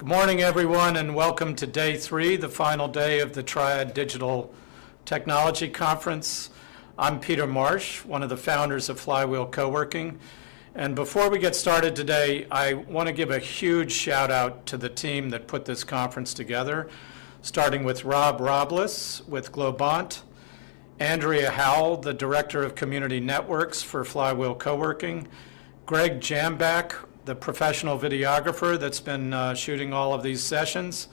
Good morning, everyone, and welcome to day 3, the final day of the Triad Digital Technology Conference. I'm Peter Marsh, one of the founders of Flywheel Co-working. And before we get started today, I want to give a huge shout out to the team that put this conference together, starting with Rob Robles with Globant, Andrea Howell, the Director of Community Networks for Flywheel Co-working, Greg Jambak, the professional videographer that's been shooting all of these sessions,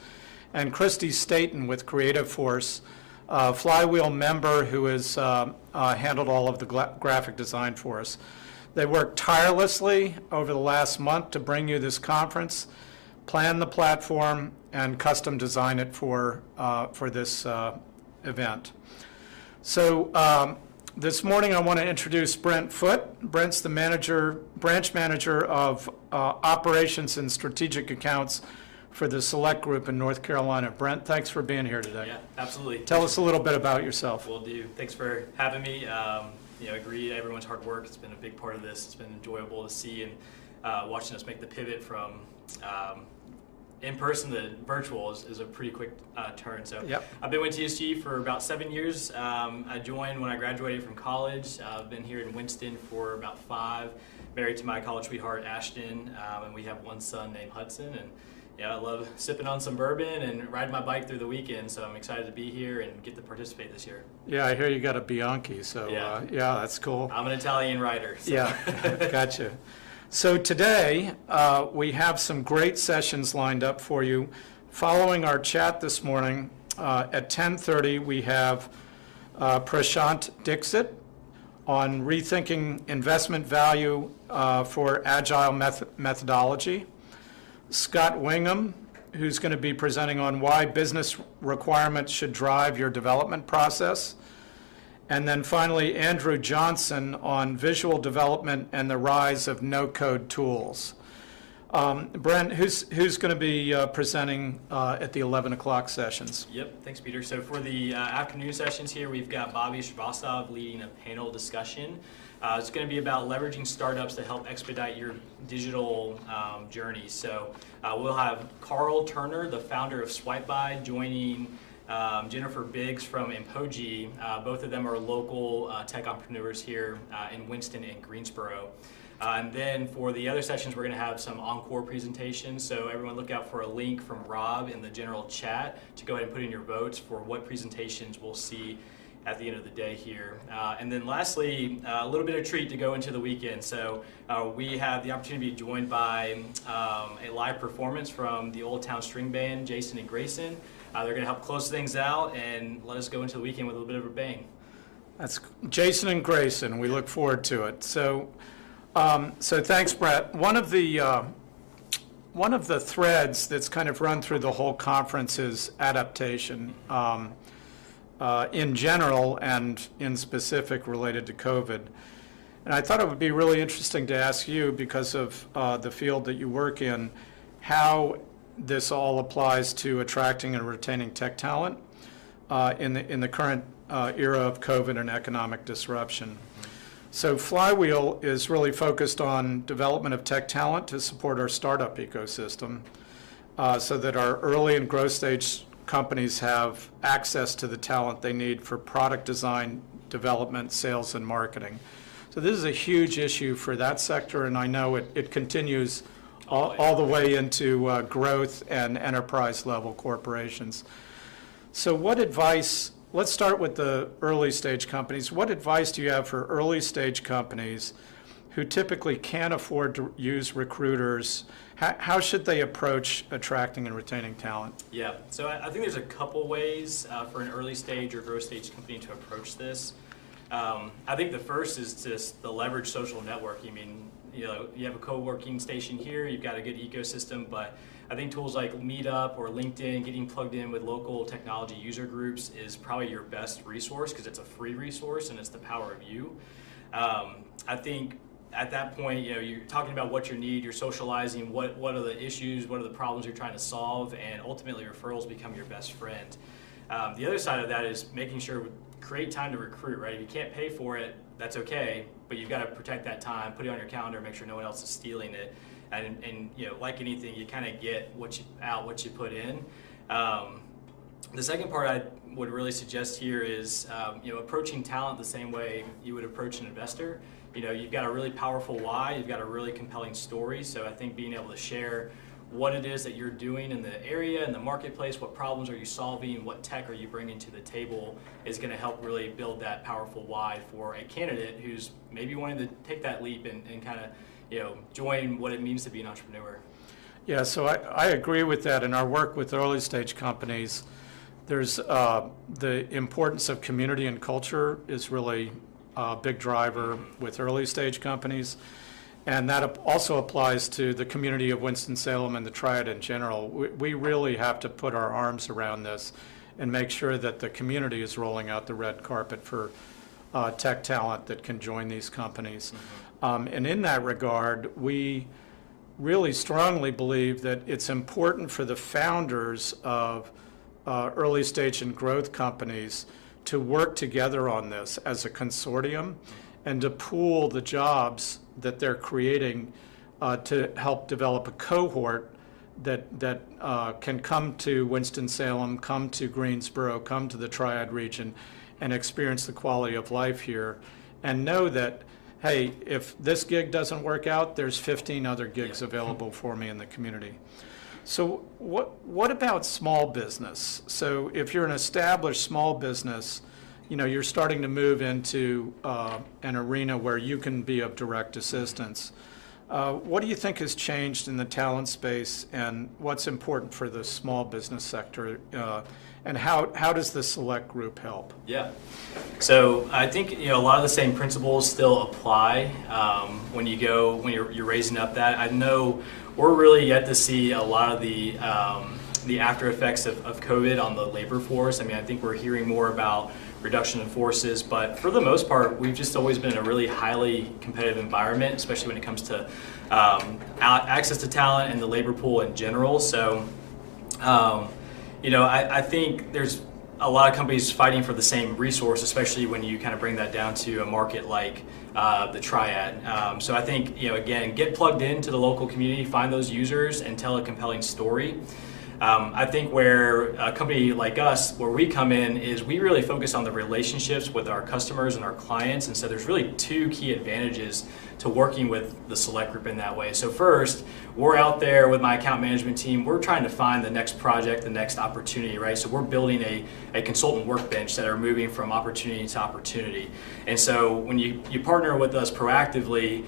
and Christy Staten with Creative Force, Flywheel member who has handled all of the graphic design for us. They worked tirelessly over the last month to bring you this conference, plan the platform, and custom design it for this event. So this morning I want to introduce Brent Foote. Brent's the branch manager of operations and strategic accounts for the Select Group in North Carolina. Brent, thanks for being here today. Yeah, absolutely. Tell us a little bit about yourself. Will do. Thanks for having me. Agree everyone's hard work. It's been a big part of this. It's been enjoyable to see and watching us make the pivot from in person to virtual is a pretty quick turn. So yep. I've been with TSG for about 7 years. I joined when I graduated from college. I've been here in Winston for about 5, married to my college sweetheart Ashton, and we have one son named Hudson. And yeah, I love sipping on some bourbon and riding my bike through the weekend, so I'm excited to be here and get to participate this year. Yeah, I hear you got a Bianchi, so yeah, that's cool. I'm an Italian rider. So. Yeah, gotcha. So today, we have some great sessions lined up for you. Following our chat this morning, at 10:30, we have Prashant Dixit on rethinking investment value for agile methodology. Scott Wingham, who's going to be presenting on why business requirements should drive your development process. And then finally, Andrew Johnson on visual development and the rise of no-code tools. Brent, who's going to be presenting at the 11 o'clock sessions? Yep, thanks, Peter. So for the afternoon sessions here, we've got Bobby Srivastava leading a panel discussion. It's going to be about leveraging startups to help expedite your digital journey. So we'll have Carl Turner, the founder of SwipeBuy, joining Jennifer Biggs from Empoji. Both of them are local tech entrepreneurs here in Winston and Greensboro. And then for the other sessions, we're going to have some encore presentations. So everyone look out for a link from Rob in the general chat to go ahead and put in your votes for what presentations we'll see at the end of the day here. And then lastly, a little bit of treat to go into the weekend. So we have the opportunity to be joined by a live performance from the Old Town String Band, Jason and Grayson. They're going to help close things out and let us go into the weekend with a little bit of a bang. That's Jason and Grayson. We look forward to it. So thanks, Brett. One of the threads that's kind of run through the whole conference is adaptation in general and in specific related to COVID. And I thought it would be really interesting to ask you, because of the field that you work in, how this all applies to attracting and retaining tech talent in the current era of COVID and economic disruption. So Flywheel is really focused on development of tech talent to support our startup ecosystem so that our early and growth stage companies have access to the talent they need for product design, development, sales, and marketing. So this is a huge issue for that sector, and I know it continues all the way into growth and enterprise level corporations. So what advice, let's start with the early stage companies. What advice do you have for early stage companies who typically can't afford to use recruiters? How should they approach attracting and retaining talent? Yeah, so I think there's a couple ways for an early stage or growth stage company to approach this. I think the first is just the leverage social networking. I mean, you have a co-working station here, you've got a good ecosystem, but I think tools like Meetup or LinkedIn, getting plugged in with local technology user groups is probably your best resource because it's a free resource and it's the power of you. I think at that point, you're talking about what you need, you're socializing, what are the issues, what are the problems you're trying to solve, and ultimately referrals become your best friend. The other side of that is making sure create time to recruit, right? If you can't pay for it, that's okay, but you've got to protect that time, put it on your calendar, make sure no one else is stealing it. and like anything, you kind of get what you put in. The second part I would really suggest here is approaching talent the same way you would approach an investor. You've got a really powerful why, you've got a really compelling story, so I think being able to share what it is that you're doing in the area, in the marketplace, what problems are you solving, what tech are you bringing to the table is going to help really build that powerful why for a candidate who's maybe wanting to take that leap and kind of join what it means to be an entrepreneur. Yeah, so I agree with that. In our work with early stage companies, there's the importance of community and culture is really a big driver with early stage companies. And that also applies to the community of Winston-Salem and the Triad in general. We really have to put our arms around this and make sure that the community is rolling out the red carpet for tech talent that can join these companies. And in that regard, we really strongly believe that it's important for the founders of early stage and growth companies to work together on this as a consortium and to pool the jobs that they're creating to help develop a cohort that can come to Winston-Salem, come to Greensboro, come to the Triad region, and experience the quality of life here, and know that, hey, if this gig doesn't work out, there's 15 other gigs available for me in the community. So what about small business? So if you're an established small business, you're starting to move into an arena where you can be of direct assistance. What do you think has changed in the talent space, and what's important for the small business sector, and how does the select group help? Yeah, so I think a lot of the same principles still apply when you're raising up that. I know we're really yet to see a lot of the after effects of COVID on the labor force. I mean, I think we're hearing more about reduction in forces, but for the most part, we've just always been in a really highly competitive environment, especially when it comes to access to talent and the labor pool in general. So, I think there's a lot of companies fighting for the same resource, especially when you kind of bring that down to a market like the Triad. So I think, again, get plugged into the local community, find those users, and tell a compelling story. I think where a company like us, where we come in, is we really focus on the relationships with our customers and our clients, and so there's really two key advantages to working with the select group in that way. So first, we're out there with my account management team, we're trying to find the next project, the next opportunity, right? So we're building a consultant workbench that are moving from opportunity to opportunity. And so when you partner with us proactively,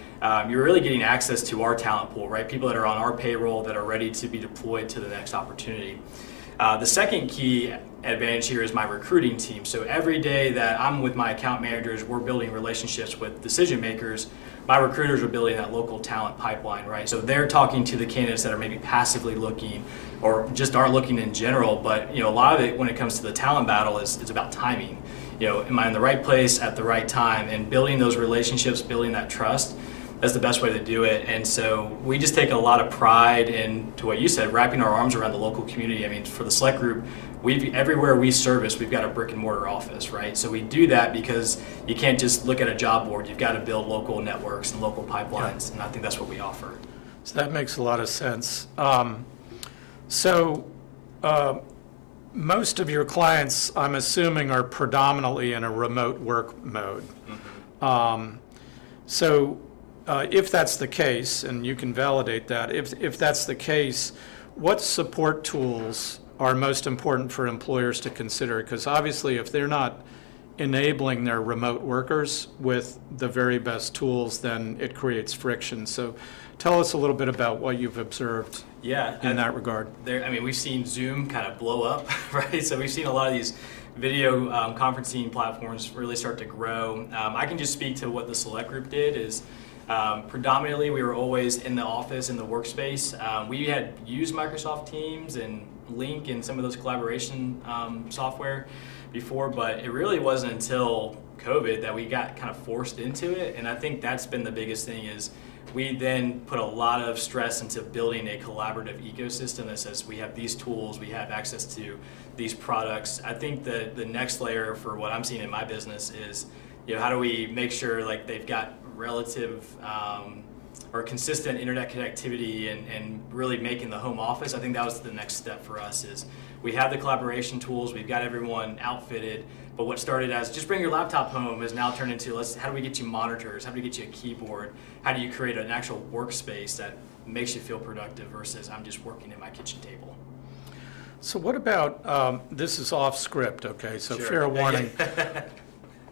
you're really getting access to our talent pool, right? People that are on our payroll that are ready to be deployed to the next opportunity. The second key advantage here is my recruiting team. So every day that I'm with my account managers, we're building relationships with decision makers. My recruiters are building that local talent pipeline, right? So they're talking to the candidates that are maybe passively looking or just aren't looking in general. But a lot of it when it comes to the talent battle is about timing. Am I in the right place at the right time? And building those relationships, building that trust, that's the best way to do it. And so we just take a lot of pride in, to what you said, wrapping our arms around the local community. I mean, for the select group, everywhere we service, we've got a brick and mortar office, right? So we do that because you can't just look at a job board. You've got to build local networks and local pipelines, and I think that's what we offer. So that makes a lot of sense. Most of your clients, I'm assuming, are predominantly in a remote work mode. If that's the case, and you can validate that, if that's the case, what support tools are most important for employers to consider? Because obviously if they're not enabling their remote workers with the very best tools, then it creates friction. So tell us a little bit about what you've observed in that regard. We've seen Zoom kind of blow up, right? So we've seen a lot of these video conferencing platforms really start to grow. I can just speak to what the select group did is predominantly we were always in the office, in the workspace. We had used Microsoft Teams and Link and some of those collaboration software before, but it really wasn't until COVID that we got kind of forced into it. And I think that's been the biggest thing is we then put a lot of stress into building a collaborative ecosystem that says we have these tools, we have access to these products. I think the next layer for what I'm seeing in my business is, how do we make sure like they've got relative or consistent internet connectivity and really making the home office, I think that was the next step for us. Is we have the collaboration tools, we've got everyone outfitted, but what started as just bring your laptop home has now turned into how do we get you monitors, how do we get you a keyboard, how do you create an actual workspace that makes you feel productive versus I'm just working at my kitchen table. So what about, this is off script, okay, so Sure. fair warning.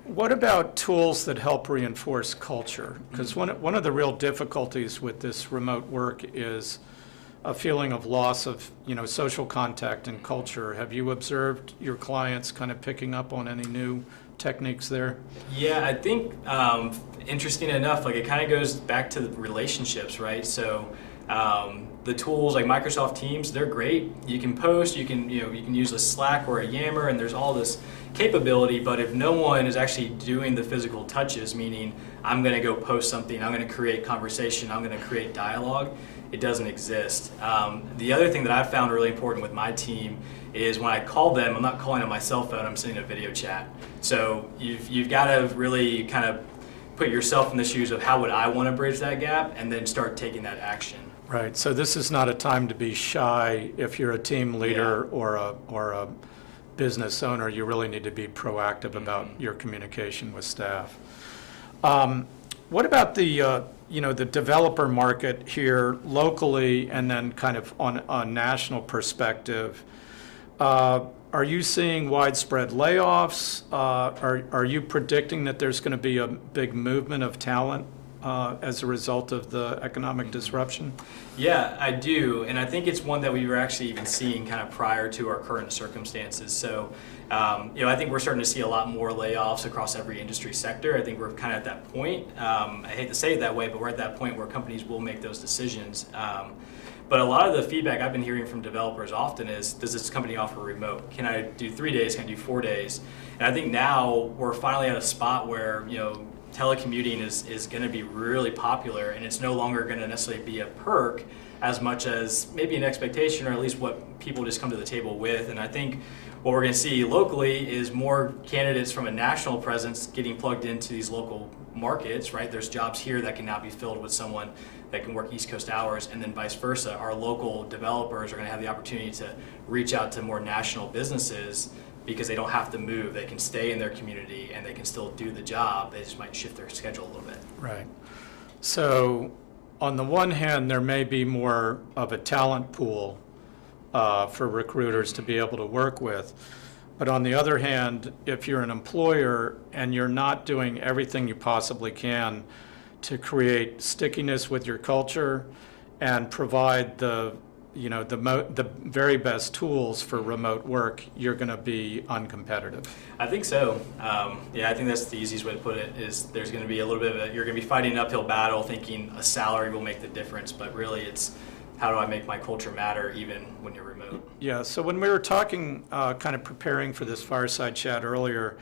What about tools that help reinforce culture? Because one of the real difficulties with this remote work is a feeling of loss of, social contact and culture. Have you observed your clients kind of picking up on any new techniques there? Yeah, I think interesting enough, like it kind of goes back to the relationships, right? So the tools like Microsoft Teams, they're great. You can post, you can use a Slack or a Yammer, and there's all this capability. But if no one is actually doing the physical touches, meaning I'm going to go post something, I'm going to create conversation, I'm going to create dialogue, it doesn't exist. The other thing that I've found really important with my team is when I call them, I'm not calling on my cell phone, I'm sending a video chat. So you've got to really kind of put yourself in the shoes of how would I want to bridge that gap, and then start taking that action. Right, so this is not a time to be shy if you're a team leader or a business owner. You really need to be proactive about your communication with staff. What about the developer market here locally and then kind of on a national perspective? Are you seeing widespread layoffs? Are you predicting that there's going to be a big movement of talent as a result of the economic disruption? Yeah, I do, and I think it's one that we were actually even seeing kind of prior to our current circumstances. So, I think we're starting to see a lot more layoffs across every industry sector. I think we're kind of at that point. I hate to say it that way, but we're at that point where companies will make those decisions. But a lot of the feedback I've been hearing from developers often is, does this company offer remote? Can I do 3 days? Can I do 4 days? And I think now we're finally at a spot where, telecommuting is going to be really popular, and it's no longer going to necessarily be a perk as much as maybe an expectation, or at least what people just come to the table with. And I think what we're going to see locally is more candidates from a national presence getting plugged into these local markets, right? There's jobs here that can now be filled with someone that can work East Coast hours, and then vice versa. Our local developers are going to have the opportunity to reach out to more national businesses because they don't have to move. They can stay in their community and they can still do the job. They just might shift their schedule a little bit. Right. So on the one hand, there may be more of a talent pool for recruiters to be able to work with. But on the other hand, if you're an employer and you're not doing everything you possibly can to create stickiness with your culture and provide the very best tools for remote work, you're going to be uncompetitive. I think so. I think that's the easiest way to put it, is there's going to be a little bit of you're going to be fighting an uphill battle thinking a salary will make the difference, but really it's how do I make my culture matter even when you're remote? Yeah, so when we were talking, kind of preparing for this fireside chat earlier,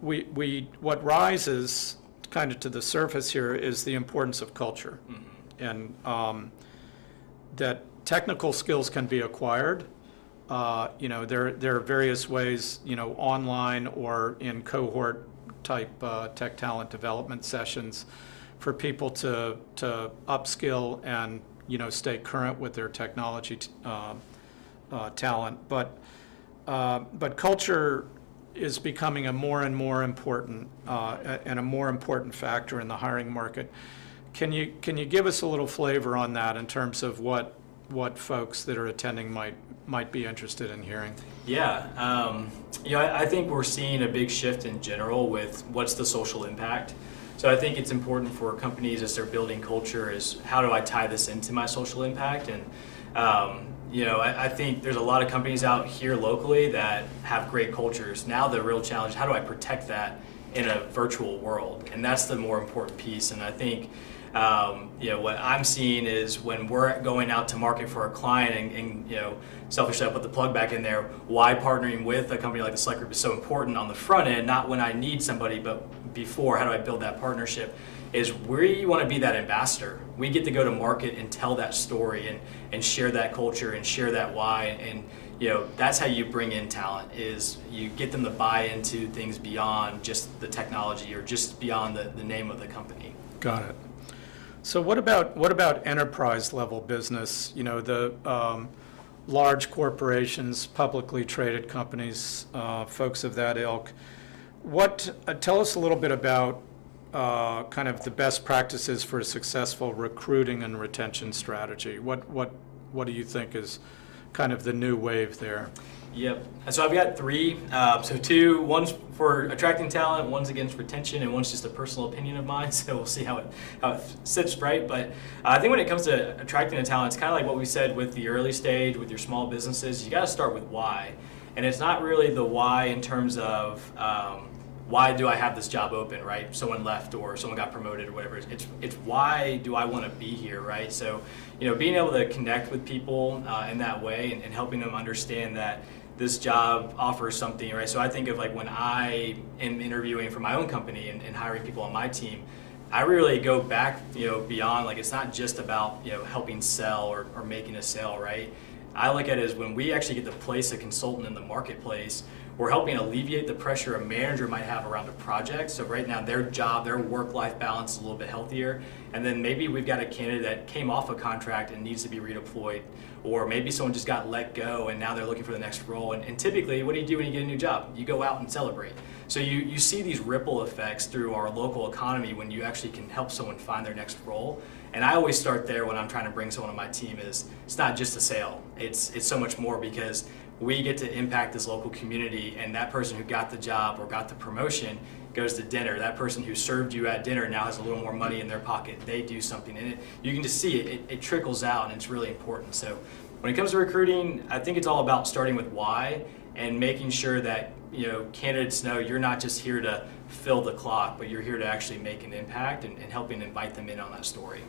what rises kind of to the surface here is the importance of culture. Mm-hmm. And that technical skills can be acquired. There are various ways, online or in cohort type tech talent development sessions for people to upskill and stay current with their technology talent. But culture is becoming a more and more important and a more important factor in the hiring market. Can you give us a little flavor on that in terms of what folks that are attending might be interested in hearing? Yeah, I think we're seeing a big shift in general with what's the social impact. So I think it's important for companies as they're building culture is how do I tie this into my social impact? And I think there's a lot of companies out here locally that have great cultures. Now the real challenge, how do I protect that in a virtual world? And that's the more important piece. And I think what I'm seeing is when we're going out to market for a client and selfishly I put the plug back in there, why partnering with a company like the Select Group is so important on the front end, not when I need somebody, but before, how do I build that partnership, is we want to be that ambassador. We get to go to market and tell that story and share that culture and share that why. And that's how you bring in talent, is you get them to buy into things beyond just the technology or just beyond the name of the company. Got it. So what about enterprise level business? You know, the large corporations, publicly traded companies, folks of that ilk. Tell us a little bit about kind of the best practices for a successful recruiting and retention strategy. What do you think is kind of the new wave there? Yep. So I've got three. So two, one's for attracting talent, one's against retention, and one's just a personal opinion of mine. So we'll see how it sits right. But I think when it comes to attracting the talent, it's kind of like what we said with the early stage, with your small businesses. You got to start with why, and it's not really the why in terms of why do I have this job open, right? Someone left or someone got promoted or whatever. It's why do I want to be here, right? So, you know, being able to connect with people in that way and helping them understand that this job offers something, right? So I think of like when I am interviewing for my own company and hiring people on my team, I really go back, you know, beyond, like it's not just about, you know, helping sell or making a sale, right? I look at it as when we actually get to place a consultant in the marketplace, we're helping alleviate the pressure a manager might have around a project. So right now their job, their work-life balance is a little bit healthier. And then maybe we've got a candidate that came off a contract and needs to be redeployed. Or maybe someone just got let go and now they're looking for the next role. And typically, what do you do when you get a new job? You go out and celebrate. So you see these ripple effects through our local economy when you actually can help someone find their next role. And I always start there when I'm trying to bring someone on my team is it's not just a sale. It's so much more because we get to impact this local community, and that person who got the job or got the promotion goes to dinner. That person who served you at dinner now has a little more money in their pocket. They do something, and you can just see it trickles out, and it's really important. So when it comes to recruiting, I think it's all about starting with why and making sure that, you know, candidates know you're not just here to fill the clock, but you're here to actually make an impact and helping invite them in on that story.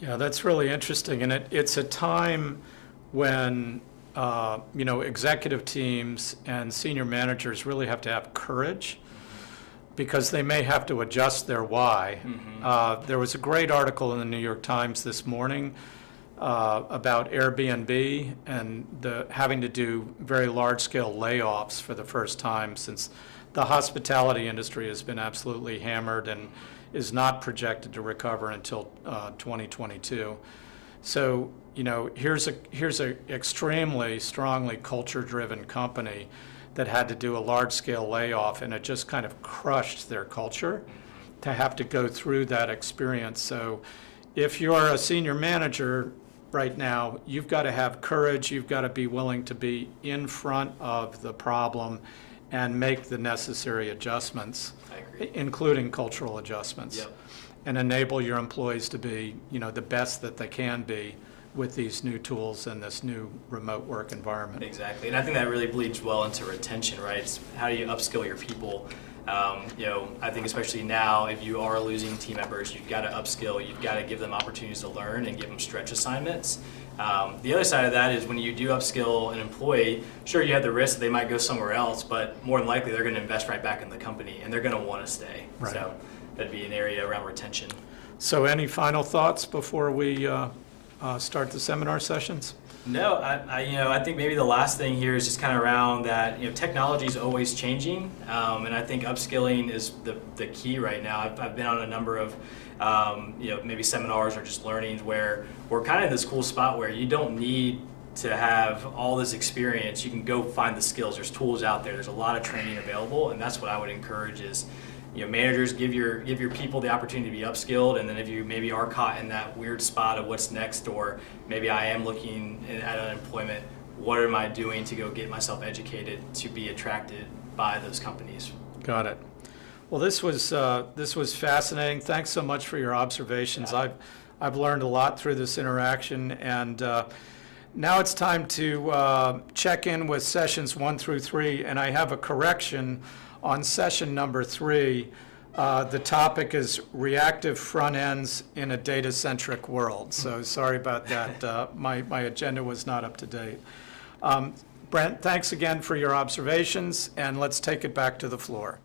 Yeah, that's really interesting, and it's a time when you know, executive teams and senior managers really have to have courage because they may have to adjust their why. There was a great article in the New York Times this morning about Airbnb and having to do very large-scale layoffs for the first time since the hospitality industry has been absolutely hammered and is not projected to recover until 2022. So, you know, here's a extremely strongly culture-driven company that had to do a large-scale layoff, and it just kind of crushed their culture to have to go through that experience. So if you're a senior manager right now, you've got to have courage, you've got to be willing to be in front of the problem and make the necessary adjustments, including cultural adjustments, and enable your employees to be, you know, the best that they can be with these new tools and this new remote work environment. Exactly, and I think that really bleeds well into retention, right? It's how do you upskill your people? You know, I think especially now, if you are losing team members, you've got to upskill, you've got to give them opportunities to learn and give them stretch assignments. The other side of that is when you do upskill an employee, sure, you have the risk that they might go somewhere else, but more than likely they're going to invest right back in the company and they're going to want to stay. Right. So that'd be an area around retention. So any final thoughts before we start the seminar sessions? No, I think maybe the last thing here is just kind of around that, you know, technology is always changing, and I think upskilling is the key right now. I've been on a number of, you know, maybe seminars or just learnings where we're kind of in this cool spot where you don't need to have all this experience. You can go find the skills. There's tools out there. There's a lot of training available, and that's what I would encourage is, you know, managers give your people the opportunity to be upskilled, and then if you maybe are caught in that weird spot of what's next, or maybe I am looking at unemployment, what am I doing to go get myself educated to be attracted by those companies? Got it. Well, this was fascinating. Thanks so much for your observations. I've learned a lot through this interaction, and now it's time to check in with sessions 1 through 3, and I have a correction. On session number 3, the topic is reactive front ends in a data-centric world. So sorry about that. My agenda was not up to date. Brent, thanks again for your observations, and let's take it back to the floor.